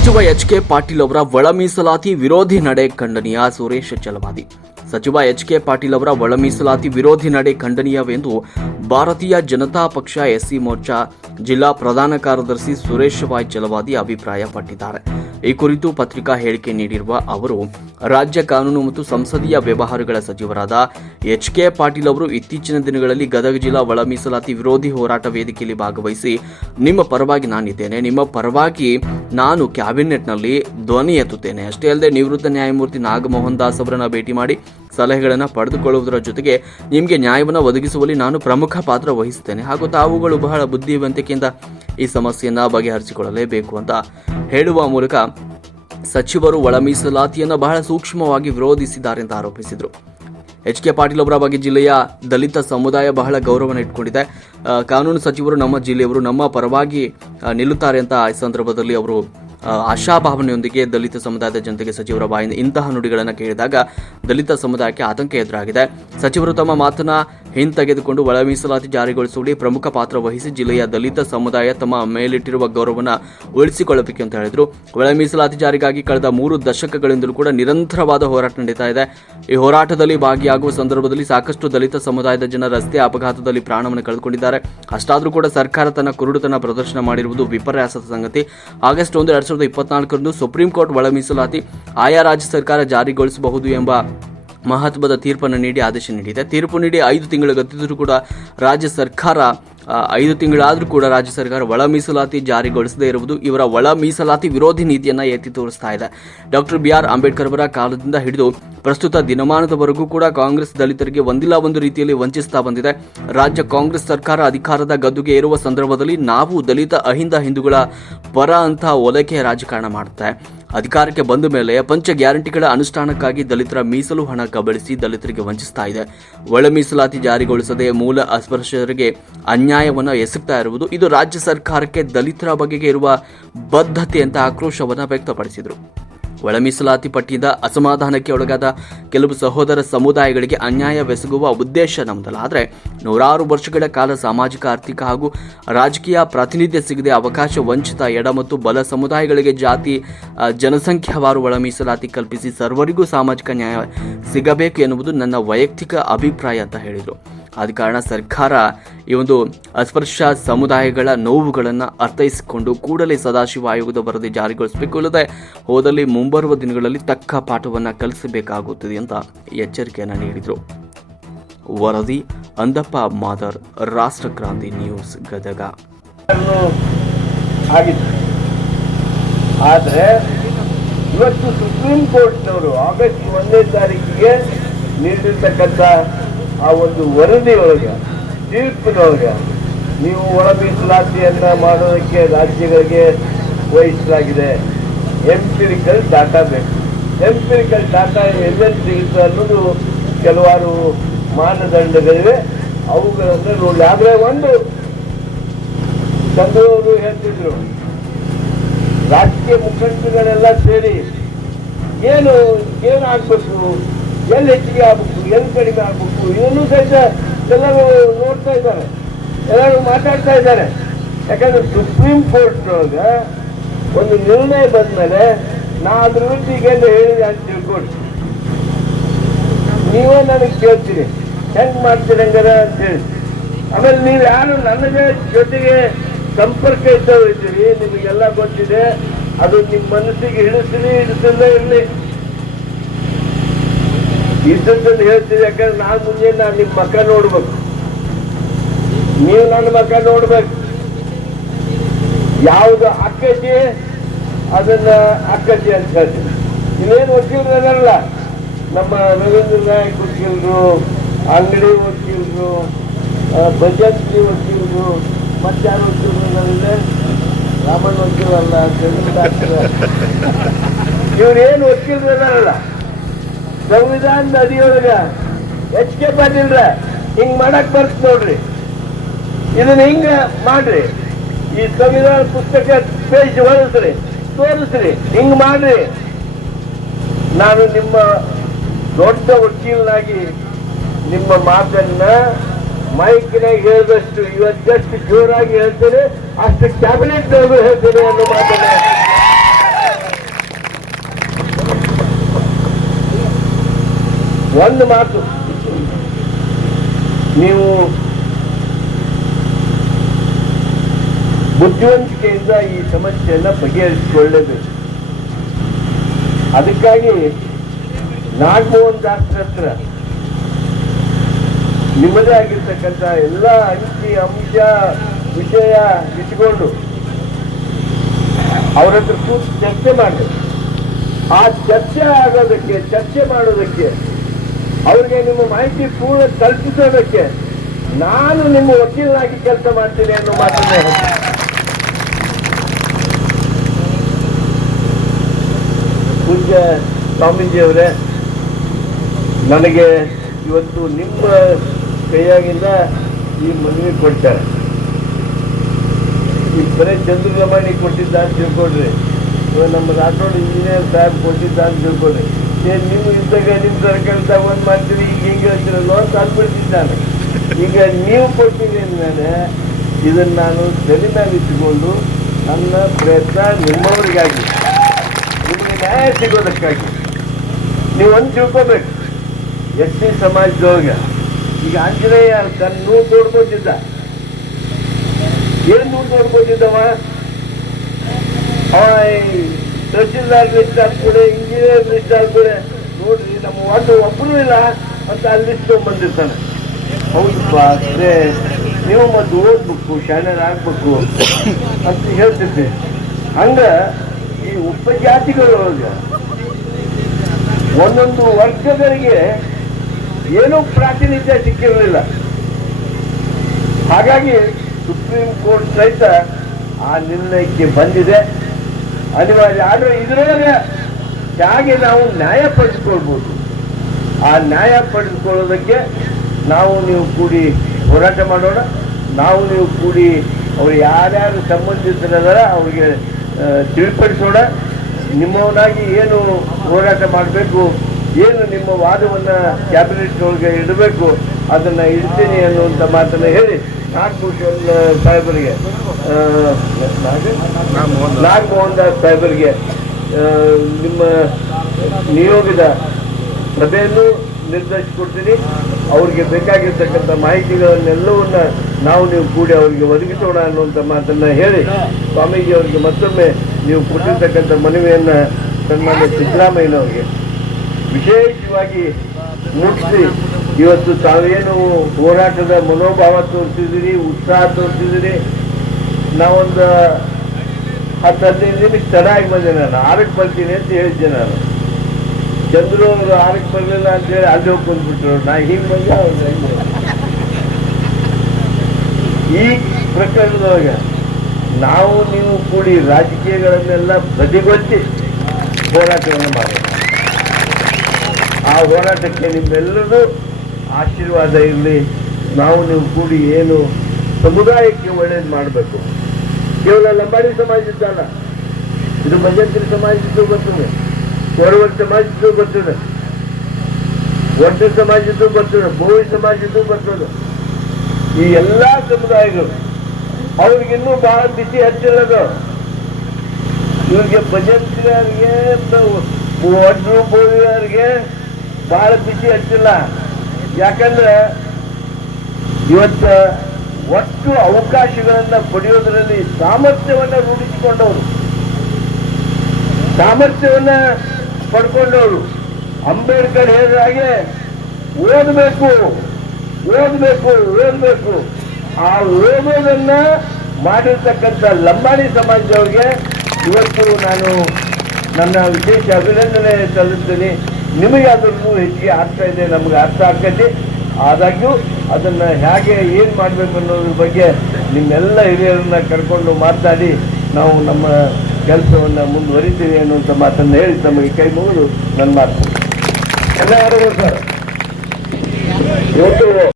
ಸಚಿವ ಎಚ್.ಕೆ. ಪಾಟೀಲ್ ಅವರ ಒಳ ಮೀಸಲಾತಿ ವಿರೋಧಿ ನಡೆ ಖಂಡನೀಯ. ಸುರೇಶ್ ಚಲವಾದಿ. ಸಚಿವ ಎಚ್.ಕೆ. ಪಾಟೀಲ್ ಅವರ ಒಳ ಮೀಸಲಾತಿ ವಿರೋಧಿ ನಡೆ ಖಂಡನೀಯವೆಂದು ಭಾರತೀಯ ಜನತಾ ಪಕ್ಷ ಎಸ್ಸಿ ಮೋರ್ಚಾ ಜಿಲ್ಲಾ ಪ್ರಧಾನ ಕಾರ್ಯದರ್ಶಿ ಸುರೇಶ್ ಚಲವಾದಿ ಅಭಿಪ್ರಾಯಪಟ್ಟಿದ್ದಾರೆ. ಈ ಕುರಿತು ಪತ್ರಿಕಾ ಹೇಳಿಕೆ ನೀಡಿರುವ ಅವರು, ರಾಜ್ಯ ಕಾನೂನು ಮತ್ತು ಸಂಸದೀಯ ವ್ಯವಹಾರಗಳ ಸಚಿವರಾದ ಎಚ್.ಕೆ. ಪಾಟೀಲ್ ಅವರು ಇತ್ತೀಚಿನ ದಿನಗಳಲ್ಲಿ ಗದಗ ಜಿಲ್ಲಾ ಒಳ ಮೀಸಲಾತಿ ವಿರೋಧಿ ಹೋರಾಟ ವೇದಿಕೆಯಲ್ಲಿ ಭಾಗವಹಿಸಿ ನಿಮ್ಮ ಪರವಾಗಿ ನಾನಿದ್ದೇನೆ, ನಿಮ್ಮ ಪರವಾಗಿ ನಾನು ಕ್ಯಾಬಿನೆಟ್ನಲ್ಲಿ ಧ್ವನಿ ಎತ್ತುತ್ತೇನೆ. ಅಷ್ಟೇ ಅಲ್ಲದೆ ನಿವೃತ್ತ ನ್ಯಾಯಮೂರ್ತಿ ನಾಗಮೋಹನ್ ದಾಸ್ ಅವರನ್ನು ಭೇಟಿ ಮಾಡಿ ಸಲಹೆಗಳನ್ನು ಪಡೆದುಕೊಳ್ಳುವುದರ ಜೊತೆಗೆ ನಿಮಗೆ ನ್ಯಾಯವನ್ನು ಒದಗಿಸುವಲ್ಲಿ ನಾನು ಪ್ರಮುಖ ಪಾತ್ರ ವಹಿಸುತ್ತೇನೆ ಹಾಗೂ ತಾವುಗಳು ಬಹಳ ಬುದ್ಧಿವಂತಿಕೆಯಿಂದ ಈ ಸಮಸ್ಯೆಯನ್ನು ಬಗೆಹರಿಸಿಕೊಳ್ಳಲೇಬೇಕು ಅಂತ ಹೇಳುವ ಮೂಲಕ ಸಚಿವರು ಒಳ ಮೀಸಲಾತಿಯನ್ನು ಬಹಳ ಸೂಕ್ಷ್ಮವಾಗಿ ವಿರೋಧಿಸಿದ್ದಾರೆ ಅಂತ ಆರೋಪಿಸಿದರು. ಎಚ್.ಕೆ. ಪಾಟೀಲ್ ಅವರ ಬಗ್ಗೆ ಜಿಲ್ಲೆಯ ದಲಿತ ಸಮುದಾಯ ಬಹಳ ಗೌರವವನ್ನು ಇಟ್ಟುಕೊಂಡಿದೆ. ಕಾನೂನು ಸಚಿವರು ನಮ್ಮ ಜಿಲ್ಲೆಯವರು ನಮ್ಮ ಪರವಾಗಿ ನಿಲ್ಲುತ್ತಾರೆ ಅಂತ ಈ ಸಂದರ್ಭದಲ್ಲಿ ಅವರು ಆಶಾಭಾವನೆಯೊಂದಿಗೆ ದಲಿತ ಸಮುದಾಯದ ಜನತೆಗೆ ಸಚಿವರ ಬಾಯಿಂದ ಇಂತಹ ನುಡಿಗಳನ್ನು ಕೇಳಿದಾಗ ದಲಿತ ಸಮುದಾಯಕ್ಕೆ ಆತಂಕ ಎದುರಾಗಿದೆ. ಸಚಿವರು ತಮ್ಮ ಮಾತನ್ನ ಹಿಂತೆಗೆದುಕೊಂಡು ಒಳ ಮೀಸಲಾತಿ ಜಾರಿಗೊಳಿಸುವಲ್ಲಿ ಪ್ರಮುಖ ಪಾತ್ರ ವಹಿಸಿ ಜಿಲ್ಲೆಯ ದಲಿತ ಸಮುದಾಯ ತಮ್ಮ ಮೇಲಿಟ್ಟಿರುವ ಗೌರವವನ್ನು ಉಳಿಸಿಕೊಳ್ಳಬೇಕು ಅಂತ ಹೇಳಿದರು. ಒಳ ಮೀಸಲಾತಿ ಜಾರಿಗಾಗಿ ಕಳೆದ 3 ದಶಕಗಳಿಂದಲೂ ಕೂಡ ನಿರಂತರವಾದ ಹೋರಾಟ ನಡೀತಾ ಇದೆ. ಈ ಹೋರಾಟದಲ್ಲಿ ಭಾಗಿಯಾಗುವ ಸಂದರ್ಭದಲ್ಲಿ ಸಾಕಷ್ಟು ದಲಿತ ಸಮುದಾಯದ ಜನ ರಸ್ತೆ ಅಪಘಾತದಲ್ಲಿ ಪ್ರಾಣವನ್ನು ಕಳೆದುಕೊಂಡಿದ್ದಾರೆ. ಅಷ್ಟಾದರೂ ಕೂಡ ಸರ್ಕಾರ ತನ್ನ ಕುರುಡುತನ ಪ್ರದರ್ಶನ ಮಾಡಿರುವುದು ವಿಪರ್ಯಾಸದ ಸಂಗತಿ. ಆಗಸ್ಟ್ 1, 2024 ಸುಪ್ರೀಂ ಕೋರ್ಟ್ ಒಳ ಮೀಸಲಾತಿ ಆಯಾ ರಾಜ್ಯ ಸರ್ಕಾರ ಜಾರಿಗೊಳಿಸಬಹುದು ಎಂಬ ಮಹತ್ವದ ತೀರ್ಪನ್ನು ನೀಡಿ ಆದೇಶ ನೀಡಿದೆ. ತೀರ್ಪು ನೀಡಿ 5 ತಿಂಗಳು ಗತಿದರೂ ಕೂಡ ರಾಜ್ಯ ಸರ್ಕಾರ 5 ತಿಂಗಳಾದರೂ ಕೂಡ ರಾಜ್ಯ ಸರ್ಕಾರ ಒಳ ಮೀಸಲಾತಿ ಜಾರಿಗೊಳಿಸದೇ ಇರುವುದು ಇವರ ಒಳ ಮೀಸಲಾತಿ ವಿರೋಧಿ ನೀತಿಯನ್ನು ಎತ್ತಿ ತೋರಿಸ್ತಾ ಇದೆ. Doctor B R. ಅಂಬೇಡ್ಕರ್ ಅವರ ಕಾಲದಿಂದ ಹಿಡಿದು ಪ್ರಸ್ತುತ ದಿನಮಾನದವರೆಗೂ ಕೂಡ ಕಾಂಗ್ರೆಸ್ ದಲಿತರಿಗೆ ಒಂದಿಲ್ಲ ಒಂದು ರೀತಿಯಲ್ಲಿ ವಂಚಿಸ್ತಾ ಬಂದಿದೆ. ರಾಜ್ಯ ಕಾಂಗ್ರೆಸ್ ಸರ್ಕಾರ ಅಧಿಕಾರದ ಗದ್ದುಗೆ ಏರುವ ಸಂದರ್ಭದಲ್ಲಿ ನಾವು ದಲಿತ ಅಹಿಂದ ಹಿಂದೂಗಳ ಪರ ಅಂತ ಒಲಕೆ ರಾಜಕಾರಣ ಮಾಡುತ್ತೆ. ಅಧಿಕಾರಕ್ಕೆ ಬಂದ ಮೇಲೆ ಪಂಚ ಗ್ಯಾರಂಟಿಗಳ ಅನುಷ್ಠಾನಕ್ಕಾಗಿ ದಲಿತರ ಮೀಸಲು ಹಣ ಕಬಳಿಸಿ ದಲಿತರಿಗೆ ವಂಚಿಸ್ತಾ ಇದೆ. ಒಳ ಮೀಸಲಾತಿ ಜಾರಿಗೊಳಿಸದೆ ಮೂಲ ಅಸ್ಪೃಶ್ಯರಿಗೆ ಅನ್ಯಾಯವನ್ನು ಎಸಗ್ತಾ ಇರುವುದು ಇದು ರಾಜ್ಯ ಸರ್ಕಾರಕ್ಕೆ ದಲಿತರ ಬಗೆಗೆ ಇರುವ ಬದ್ಧತೆ ಅಂತ ಆಕ್ರೋಶವನ್ನು ವ್ಯಕ್ತಪಡಿಸಿದರು. ಒಳ ಮೀಸಲಾತಿ ಪಟ್ಟಿಯಿಂದ ಅಸಮಾಧಾನಕ್ಕೆ ಒಳಗಾದ ಕೆಲವು ಸಹೋದರ ಸಮುದಾಯಗಳಿಗೆ ಅನ್ಯಾಯವೆಸಗುವ ಉದ್ದೇಶ ನಮ್ಮದಲ್ಲ. ಆದರೆ 100 ವರ್ಷಗಳ ಕಾಲ ಸಾಮಾಜಿಕ, ಆರ್ಥಿಕ ಹಾಗೂ ರಾಜಕೀಯ ಪ್ರಾತಿನಿಧ್ಯ ಸಿಗದೆ ಅವಕಾಶ ವಂಚಿತ ಎಡ ಮತ್ತು ಬಲ ಸಮುದಾಯಗಳಿಗೆ ಜಾತಿ ಜನಸಂಖ್ಯಾವಾರು ಒಳ ಮೀಸಲಾತಿ ಕಲ್ಪಿಸಿ ಸರ್ವರಿಗೂ ಸಾಮಾಜಿಕ ನ್ಯಾಯ ಸಿಗಬೇಕು ಎನ್ನುವುದು ನನ್ನ ವೈಯಕ್ತಿಕ ಅಭಿಪ್ರಾಯ ಅಂತ ಹೇಳಿದರು. ಆದ ಕಾರಣ ಸರ್ಕಾರ ಈ ಒಂದು ಅಸ್ಪೃಶ್ಯ ಸಮುದಾಯಗಳ ನೋವುಗಳನ್ನು ಅರ್ಥೈಸಿಕೊಂಡು ಕೂಡಲೇ ಸದಾಶಿವ ಆಯೋಗದ ವರದಿ ಜಾರಿಗೊಳಿಸಬೇಕು, ಇಲ್ಲದೆ ಹೋದಲ್ಲಿ ಮುಂಬರುವ ದಿನಗಳಲ್ಲಿ ತಕ್ಕ ಪಾಠವನ್ನು ಕಲಿಸಬೇಕಾಗುತ್ತದೆ ಅಂತ ಎಚ್ಚರಿಕೆಯನ್ನು ನೀಡಿದರು. ವರದಿ ಅಂದಪ್ಪ ಮಾದರ್, ರಾಷ್ಟ್ರಕ್ರಾಂತಿ ನ್ಯೂಸ್, ಗದಗ. ಆದರೆ ಇವತ್ತು ಸುಪ್ರೀಂ ಕೋರ್ಟ್ನವರು ಆಗಸ್ಟ್ 1ನೇ ತಾರೀಕಿಗೆ ನೀಡಿರ್ತಕ್ಕಂಥ ಆ ಒಂದು ವರದಿ ಒಳಗೆ, ತೀರ್ಪಿನೊಳಗೆ, ನೀವು ಒಳ ಮೀಸಲಾತಿಯನ್ನು ಮಾಡೋದಕ್ಕೆ ರಾಜ್ಯಗಳಿಗೆ ವಹಿಸಲಾಗಿದೆ. ಎಂಪಿರಿಕಲ್ ಡಾಟಾ ಬೇಕು. ಎಂಪಿರಿಕಲ್ ಡಾಟಾ ಎಲ್ಲೆಲ್ಲಿ ಸಿಗುತ್ತೆ ಅನ್ನೋದು ಕೆಲವಾರು ಮಾನದಂಡಗಳಿವೆ, ಅವುಗಳನ್ನು ನೋಡಿ. ಆದರೆ ಒಂದು ಚಂದ್ರವರು ಹೇಳ್ತಿದ್ರು, ರಾಜಕೀಯ ಮುಖಂಡಗಳೆಲ್ಲ ಸೇರಿ ಏನಾಗಬೇಕು, ಎಲ್ಲಿ ಹೆಚ್ಚಿಗೆ ಆಗ್ಬೇಕು, ಎಲ್ಲಿ ಕಡಿಮೆ ಆಗ್ಬೇಕು, ಇವನು ಸಹಿತ ಎಲ್ಲರೂ ನೋಡ್ತಾ ಇದ್ದಾರೆ, ಎಲ್ಲರೂ ಮಾತಾಡ್ತಾ ಇದ್ದಾರೆ. ಯಾಕಂದ್ರೆ ಸುಪ್ರೀಂ ಕೋರ್ಟ್ನೊಳಗೆ ಒಂದು ನಿರ್ಣಯ ಬಂದ ಮೇಲೆ ನಾ ಅದ್ರ ವಿರುದ್ಧ ಈಗೆಲ್ಲ ಹೇಳಿದೆ ಅಂತ ತಿಳ್ಕೊಡಿ. ನೀವೇ ನನಗೆ ಕೇಳ್ತೀರಿ ಹೆಂಗ್ ಮಾಡ್ತೀರಿ ಹಂಗಾರ ಅಂತೇಳಿ. ಆಮೇಲೆ ನೀವು ಯಾರು ನನಗೆ ಜೊತೆಗೆ ಸಂಪರ್ಕ ಇದ್ದವ್ರು ಇದ್ದೀರಿ, ನಿಮಗೆಲ್ಲ ಗೊತ್ತಿದೆ. ಅದು ನಿಮ್ಮ ಮನಸ್ಸಿಗೆ ಹಿಡಿಸಲೇ ಇರಲಿ, ಇದ್ದದ್ದನ್ನು ಹೇಳ್ತೀವಿ. ಯಾಕಂದ್ರೆ ನಾನು ಮುಂಜೆ ನಿಮ್ಮ ಮಕ್ಕ ನೋಡ್ಬೇಕು, ನೀವು ನನ್ನ ಮಕ್ಕ ನೋಡ್ಬೇಕು. ಯಾವುದು ಅಕ್ಕತಿ ಅದನ್ನ ಅಕ್ಕತಿ ಅಂತ ಹೇಳ್ತೀನಿ. ಇಲ್ಲೇನು ವಕೀಲರು ಅದಲ್ಲ, ನಮ್ಮ ರವೀಂದ್ರ ನಾಯಕ್ ವಕೀಲರು, ಅಂಗಡಿ ವಕೀಲರು, ಭಜಂತ್ರಿ ವಕೀಲರು, ಮತ್ತಾರು ವಕೀಲರು, ರಾಮಣ್ಣ ವಕೀಲರಲ್ಲ, ಇವ್ರೇನು ವಕೀಲರು ಅದಲ್ಲ. ಸಂವಿಧಾನದ ಅಡಿಯೊಳಗ ಎಚ್.ಕೆ. ಪಾಟೀಲ್ರ ಹಿಂಗ್ ಮಾಡಕ್ ಬರ್ತ ನೋಡ್ರಿ, ಇದನ್ನ ಹಿಂಗ ಮಾಡ್ರಿ, ಈ ಸಂವಿಧಾನ ಪುಸ್ತಕ ಪೇಜ್ ಹೊರಸ್ರಿ, ತೋರಿಸ್ರಿ, ಹಿಂಗ್ ಮಾಡ್ರಿ. ನಾನು ನಿಮ್ಮ ದೊಡ್ಡ ವಕೀಲನಾಗಿ ನಿಮ್ಮ ಮಾತನ್ನ ಮೈಕ್ನಾಗ ಹೇಳಿದಷ್ಟು ಇವತ್ತಷ್ಟು ಜೋರಾಗಿ ಹೇಳ್ತೇನೆ, ಅಷ್ಟು ಕ್ಯಾಬಿನೆಟ್ ಹೇಳ್ತೇನೆ ಅನ್ನೋ ಮಾತನ್ನ ಒಂದು ಮಾತು, ನೀವು ಬುದ್ಧಿವಂತಿಕೆಯಿಂದ ಈ ಸಮಸ್ಯೆಯನ್ನು ಬಗೆಹರಿಸಿಕೊಳ್ಳಲೇಬೇಕು. ಅದಕ್ಕಾಗಿ ನಾಗಮೋಹನ್ ದಾಸ್ ಹತ್ರ ನಿಮ್ಮದೇ ಆಗಿರ್ತಕ್ಕಂಥ ಎಲ್ಲ ಅಂಕಿ ಅಂಶ ವಿಷಯ ಇಟ್ಕೊಂಡು ಅವ್ರ ಹತ್ರ ಕೂತು ಚರ್ಚೆ ಮಾಡಬೇಕು. ಆ ಚರ್ಚೆ ಮಾಡೋದಕ್ಕೆ ಅವ್ರಿಗೆ ನಿಮ್ಮ ಮಾಹಿತಿ ಪೂರ್ಣ ತಲುಪಿಸೋದಕ್ಕೆ ನಾನು ನಿಮ್ಮ ವಕೀಲನಾಗಿ ಕೆಲಸ ಮಾಡ್ತೀನಿ ಅನ್ನೋ ಮಾತನ್ನೇ ಹೇಳ್ತೀನಿ. ಪೂಜ್ಯ ಸ್ವಾಮೀಜಿಯವರೇ, ನನಗೆ ಇವತ್ತು ನಿಮ್ಮ ಕೈಯಾಗಿಂದ ಈ ಮನವಿ ಕೊಡ್ತಾರೆ. ಈ ಬರೀ ಚಂದ್ರಲಮಾಣಿ ಕೊಟ್ಟಿದ್ದ ಅಂತ ತಿಳ್ಕೊಡ್ರಿ, ನಮ್ಮ ರಾಠೋಡ್ ಇಂಜಿನಿಯರ್ ಸಾಹೇಬ್ ಕೊಟ್ಟಿದ್ದ ಅಂತ ತಿಳ್ಕೊಡ್ರಿ. ನೀವು ಇದ್ದಾಗ ನಿಮ್ಮ ಸರ್ಕಾರದಾಗ ಒಂದು ಮಾಡ್ತೀರಿ, ಈಗ ಹಿಂಗೆ ಹೇಳ್ತೀರಲ್ವ ಅಂತ ಅಂದ್ಬಿಡ್ತೀನಿ ನಾನು. ಈಗ ನೀವು ಕೊಟ್ಟಿದ್ದೀನಿ ಮೇಲೆ ಇದನ್ನು ನಾನು ತಲೆ ಮೇಲೆ ಇಟ್ಟುಕೊಂಡು ನನ್ನ ಪ್ರಯತ್ನ ನಿಮ್ಮವರಿಗಾಗಿ, ನಿಮಗೆ ನ್ಯಾಯ ಸಿಗೋದಕ್ಕಾಗಿ ನೀವು ಒಂದು ತಿಳ್ಕೊಬೇಕು. ಎಸ್ ಸಿ ಸಮಾಜದೊಳಗೆ ಈಗ ಆಂಜನೇಯ ತನ್ನ ನೂರು ತೋಡ್ಕೊತಿದ್ದ. ಏನು ನೂರು ತೋಡ್ಕೊತಿದ್ದವ? ಅವ ತಹಸೀಲ್ದಾರ್ ಲಿಸ್ಟ್ ಹಾಕ್ಬಿಡೆ, ಇಂಜಿನಿಯರ್ ಲಿಸ್ಟ್ ಹಾಕ್ಬಿಡೆ. ನೋಡ್ರಿ, ನಮ್ಮ ಒಬ್ಬರು ಇಲ್ಲ ಅಂತ ಅಲ್ಲಿ ಲಿಸ್ಟ್ ತೊಗೊಂಡ್ಬಂದಿರ್ತಾನೆ. ಹೌದಪ್ಪ, ಅದೇ ನೀವು ಮತ್ತು ಓದ್ಬೇಕು, ಶಾಣೆರ್ ಆಗ್ಬೇಕು ಅಂತ ಹೇಳ್ತಿರ್ತೀವಿ. ಹಂಗ ಈ ಉಪಜಾತಿಗಳೊಳಗೆ ಒಂದೊಂದು ವರ್ಗಗಳಿಗೆ ಏನೂ ಪ್ರಾತಿನಿಧ್ಯ ಸಿಕ್ಕಿರಲಿಲ್ಲ. ಹಾಗಾಗಿ ಸುಪ್ರೀಂ ಕೋರ್ಟ್ ಸಹಿತ ಆ ನಿರ್ಣಯಕ್ಕೆ ಬಂದಿದೆ. ಅನಿವಾರ್ಯ. ಆದರೆ ಇದರೊಳಗೆ ಹೇಗೆ ನಾವು ನ್ಯಾಯ ಪಡೆದುಕೊಳ್ಬೋದು, ಆ ನ್ಯಾಯ ಪಡೆದುಕೊಳ್ಳೋದಕ್ಕೆ ನಾವು ನೀವು ಕೂಡಿ ಹೋರಾಟ ಮಾಡೋಣ. ನಾವು ನೀವು ಕೂಡಿ ಅವ್ರು ಯಾರ್ಯಾರು ಸಂಬಂಧಿತರದಾರ ಅವ್ರಿಗೆ ತಿಳಿಪಡಿಸೋಣ. ನಿಮ್ಮವನಾಗಿ ಏನು ಹೋರಾಟ ಮಾಡಬೇಕು, ಏನು ನಿಮ್ಮ ವಾದವನ್ನು ಕ್ಯಾಬಿನೆಟ್ ಒಳಗೆ ಇಡಬೇಕು ಅದನ್ನು ಇಡ್ತೀನಿ ಅನ್ನುವಂಥ ಮಾತನ್ನು ಹೇಳಿ ನಾಗಭೂಷಣ್ ಸಾಹೇಬರಿಗೆ, ನಾಗಮೋಹನ್ ದಾಸ್ ಸಾಹೇಬರಿಗೆ ನಿಮ್ಮ ನಿಯೋಗದ ಸಭೆಯನ್ನು ನಿರ್ದೇಶಿಸ್ಕೊಡ್ತೀನಿ. ಅವ್ರಿಗೆ ಬೇಕಾಗಿರ್ತಕ್ಕಂಥ ಮಾಹಿತಿಗಳನ್ನೆಲ್ಲವನ್ನ ನಾವು ನೀವು ಕೂಡಿ ಅವರಿಗೆ ಒದಗಿಸೋಣ ಅನ್ನುವಂಥ ಮಾತನ್ನು ಹೇಳಿ, ಸ್ವಾಮೀಜಿ ಅವರಿಗೆ ಮತ್ತೊಮ್ಮೆ ನೀವು ಕೊಟ್ಟಿರ್ತಕ್ಕಂಥ ಮನವಿಯನ್ನು ಸನ್ಮಾನ್ಯ ಸಿದ್ದರಾಮಯ್ಯನವರಿಗೆ ವಿಶೇಷವಾಗಿ ಮುಟ್ಟಿಸಿ ಇವತ್ತು ತಾವೇನು ಹೋರಾಟದ ಮನೋಭಾವ ತೋರಿಸಿದಿರಿ, ಉತ್ಸಾಹ ತೋರಿಸಿದಿರಿ. ನಾವೊಂದು 10-15 ನಿಮಿಷ ತಡ ಆಗಿ ಬಂದೆ. ನಾನು 6ಕ್ಕೆ ಬರ್ತೀನಿ ಅಂತ ಹೇಳಿದ್ದೆ. ನಾನು ಚಂದ್ರು ಅವರು 6ಕ್ಕೆ ಬರಲಿಲ್ಲ ಅಂತೇಳಿ ಅಲ್ಲಿ ಹೋಗಿ ಬಂದ್ಬಿಟ್ರು. ನಾ ಹಿಂಗೆ ಬಂದೆ, ಅವ್ರು ಹೆಂಗೆ. ಈ ಪ್ರಕರಣದೊಳಗೆ ನಾವು ನೀವು ಕೂಡಿ ರಾಜಕೀಯಗಳನ್ನೆಲ್ಲ ಬದಿಗೊತ್ತಿ ಹೋರಾಟವನ್ನು ಮಾಡೋಣ. ಆ ಹೋರಾಟಕ್ಕೆ ನಿಮ್ಮೆಲ್ಲರೂ ಆಶೀರ್ವಾದ ಇರಲಿ. ನಾವು ನೀವು ಕೂಡಿ ಏನು ಸಮುದಾಯಕ್ಕೆ ಒಳ್ಳೇದು ಮಾಡಬೇಕು. ಕೇವಲ ಲಂಬಾಡಿ ಸಮಾಜದ್ದಲ್ಲ, ಇದು ಭಜಂತ್ರಿ ಸಮಾಜದ್ದು ಬರ್ತದೆ, ಕೋರವರ್ ಸಮಾಜದ್ದು ಬರ್ತದೆ, ಒಡ್ಡ ಸಮಾಜದ್ದು ಬರ್ತದೆ, ಬೋವಿ ಸಮಾಜದ್ದು ಬರ್ತದೆ. ಈ ಎಲ್ಲ ಸಮುದಾಯಗಳು ಅವ್ರಿಗಿನ್ನೂ ಬಹಳ ಬಿಸಿ ಹಚ್ಚಿಲ್ಲದು. ಇವ್ರಿಗೆ ಭಜಂತ್ರಿಯರಿಗೆ, ಒಡ್ರು ಬೋವಿಯವರಿಗೆ ಬಹಳ ಬಿಸಿ ಹಚ್ಚಿಲ್ಲ. ಯಾಕಂದ್ರೆ ಇವತ್ತು ಒಟ್ಟು ಅವಕಾಶಗಳನ್ನು ಪಡೆಯೋದ್ರಲ್ಲಿ ಸಾಮರ್ಥ್ಯವನ್ನು ರೂಢಿಸಿಕೊಂಡವರು, ಸಾಮರ್ಥ್ಯವನ್ನು ಪಡ್ಕೊಂಡವರು. ಅಂಬೇಡ್ಕರ್ ಹೇಳಿದ ಹಾಗೆ ಓದಬೇಕು, ಓದಬೇಕು, ಓದಬೇಕು. ಆ ಓದೋದನ್ನ ಮಾಡಿರ್ತಕ್ಕಂಥ ಲಂಬಾಣಿ ಸಮಾಜದವ್ರಿಗೆ ಇವತ್ತು ನಾನು ನನ್ನ ವಿಶೇಷ ಅಭಿನಂದನೆ ಸಲ್ಲಿಸ್ತೀನಿ. ನಿಮಗೆ ಅದನ್ನು ಹೆಚ್ಚಿಗೆ ಆಗ್ತಾ ಇದೆ, ನಮಗೆ ಅರ್ಥ ಆಗ್ತೈತಿ. ಆದಾಗ್ಯೂ ಅದನ್ನು ಹೇಗೆ ಏನು ಮಾಡಬೇಕು ಅನ್ನೋದ್ರ ಬಗ್ಗೆ ನಿಮ್ಮೆಲ್ಲ ಹಿರಿಯರನ್ನ ಕರ್ಕೊಂಡು ಮಾತನಾಡಿ ನಾವು ನಮ್ಮ ಕೆಲಸವನ್ನು ಮುಂದುವರಿತೀವಿ ಅನ್ನುವಂಥ ಮಾತನ್ನು ಹೇಳಿ ತಮಗೆ ಕೈ ಮುಗಿದು ನನ್ನ ಮಾತು. ಎಲ್ಲ ಸರ್ ಇವತ್ತು